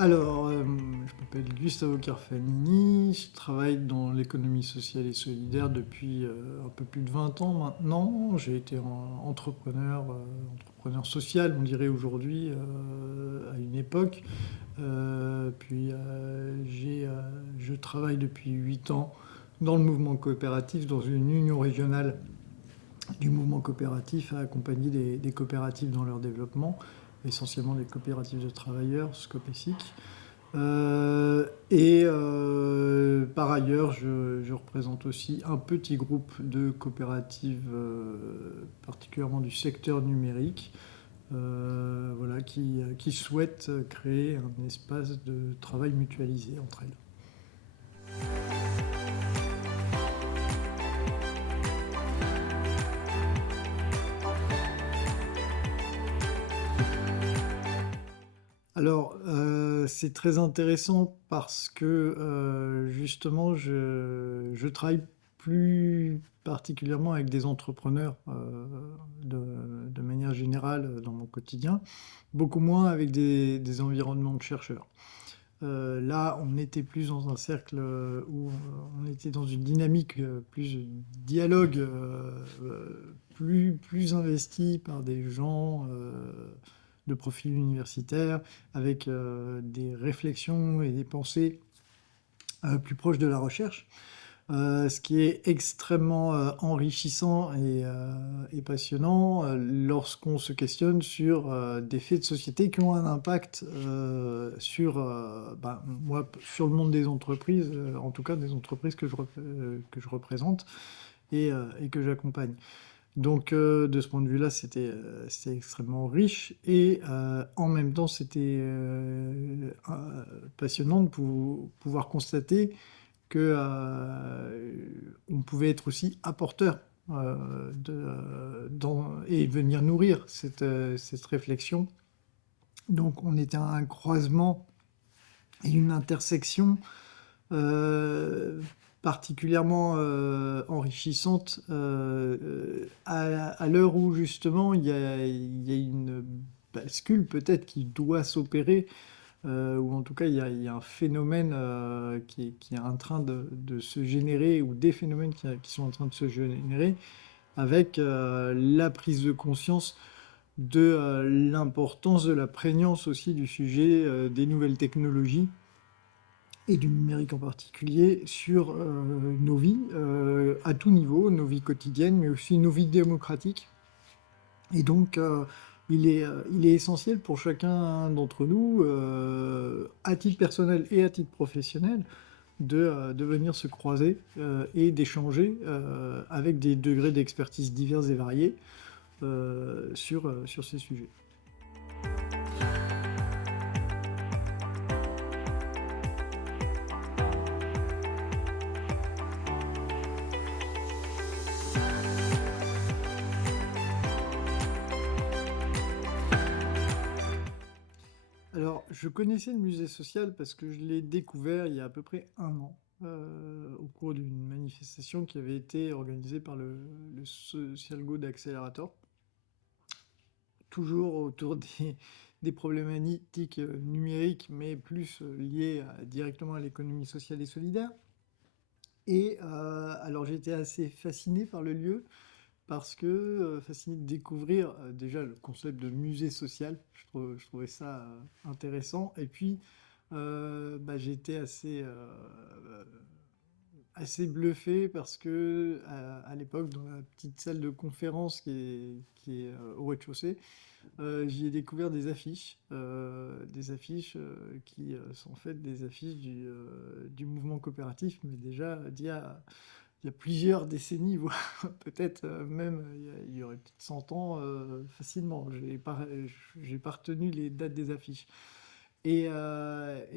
Je m'appelle Gustavo Carfanini, je travaille dans l'économie sociale et solidaire depuis un peu plus de 20 ans maintenant. J'ai été entrepreneur social, on dirait aujourd'hui, à une époque. Je travaille depuis 8 ans dans le mouvement coopératif, dans une union régionale du mouvement coopératif, à accompagner des coopératives dans leur développement, essentiellement des coopératives de travailleurs, Scopesic. Par ailleurs, je représente aussi un petit groupe de coopératives, particulièrement du secteur numérique, voilà, qui souhaitent créer un espace de travail mutualisé entre elles. C'est très intéressant parce que justement, je travaille plus particulièrement avec des entrepreneurs de manière générale dans mon quotidien, beaucoup moins avec des environnements de chercheurs. Là, on était plus dans un cercle où on était dans une dynamique plus dialogue, plus investi par des gens de profil universitaire, avec des réflexions et des pensées plus proches de la recherche. Ce qui est extrêmement enrichissant et passionnant lorsqu'on se questionne sur des faits de société qui ont un impact sur le monde des entreprises, en tout cas des entreprises que je représente et que j'accompagne. Donc de ce point de vue-là, c'était extrêmement riche et en même temps, c'était passionnant de pouvoir constater que on pouvait être aussi apporteur et venir nourrir cette réflexion. Donc on était à un croisement et une intersection euh, particulièrement enrichissante à l'heure où justement il y a une bascule peut-être qui doit s'opérer, ou en tout cas il y a un phénomène qui est en train de se générer, ou des phénomènes qui sont en train de se générer, avec la prise de conscience de l'importance de la prégnance aussi du sujet des nouvelles technologies et du numérique en particulier sur nos vies, à tout niveau, nos vies quotidiennes, mais aussi nos vies démocratiques. Et donc, il est essentiel pour chacun d'entre nous, à titre personnel et à titre professionnel, de venir se croiser et d'échanger avec des degrés d'expertise divers et variés sur ces sujets. Alors, je connaissais le musée social parce que je l'ai découvert il y a à peu près un an, au cours d'une manifestation qui avait été organisée par le Social Good Accelerator, toujours autour des problématiques numériques, mais plus liées directement à l'économie sociale et solidaire. Alors j'ai été assez fasciné par le lieu, parce que fasciné de découvrir déjà le concept de musée social. Je trouvais ça intéressant. Et puis, j'ai été assez bluffé parce que à l'époque, dans la petite salle de conférence qui est au rez-de-chaussée, j'y ai découvert des affiches qui sont en fait des affiches du mouvement coopératif, mais déjà il y a plusieurs décennies, voire peut-être même il y aurait peut-être 100 ans facilement. J'ai pas retenu les dates des affiches. Et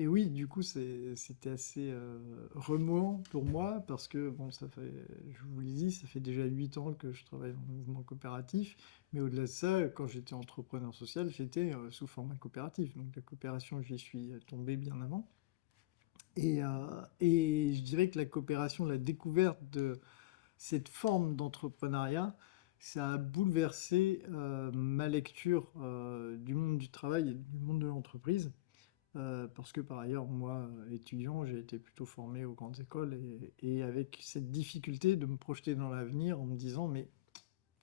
oui, du coup, c'était assez remuant pour moi parce que, bon, je vous l'ai dit, ça fait déjà 8 ans que je travaille dans le mouvement coopératif. Mais au-delà de ça, quand j'étais entrepreneur social, j'étais sous format coopératif. Donc la coopération, j'y suis tombé bien avant. Et je dirais que la coopération, la découverte de cette forme d'entrepreneuriat, ça a bouleversé ma lecture du monde du travail et du monde de l'entreprise. parce que par ailleurs, moi, étudiant, j'ai été plutôt formé aux grandes écoles et avec cette difficulté de me projeter dans l'avenir en me disant: «Mais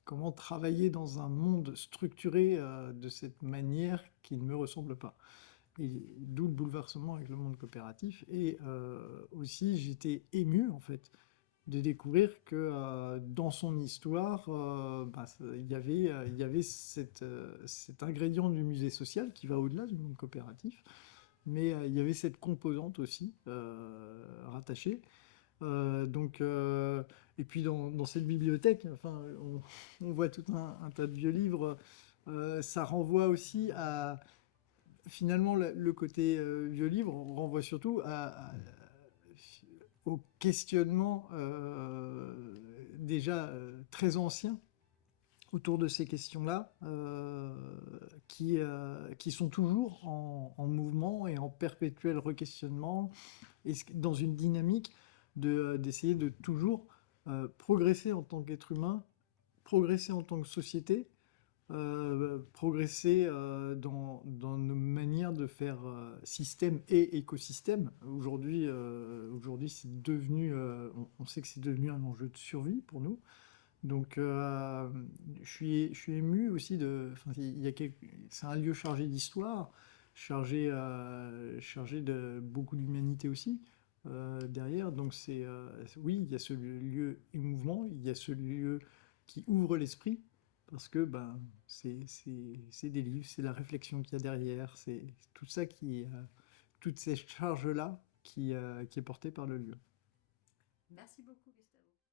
comment travailler dans un monde structuré, de cette manière qui ne me ressemble pas?» Et d'où le bouleversement avec le monde coopératif et aussi j'étais ému, en fait, de découvrir que, dans son histoire, bah, il y avait cet ingrédient du musée social qui va au-delà du monde coopératif, mais il y avait cette composante aussi, rattachée. Donc, et puis dans cette bibliothèque, enfin, on voit tout un tas de vieux livres. Ça renvoie aussi à finalement le côté vieux livre, on renvoie surtout au questionnement déjà très ancien autour de ces questions-là, qui sont toujours en mouvement et en perpétuel requestionnement, et dans une dynamique d'essayer de toujours progresser en tant qu'être humain, progresser en tant que société, progresser dans nos manières de faire système et écosystème. Aujourd'hui, c'est devenu, on sait que c'est devenu un enjeu de survie pour nous. Donc, je suis ému aussi enfin, c'est un lieu chargé d'histoire, chargé de beaucoup d'humanité aussi derrière. Donc, oui, il y a ce lieu émouvant, il y a ce lieu qui ouvre l'esprit parce que ben, c'est des livres, c'est la réflexion qu'il y a derrière, c'est tout ça toute cette charge-là qui est portée par le lieu. Merci beaucoup, Gustavo.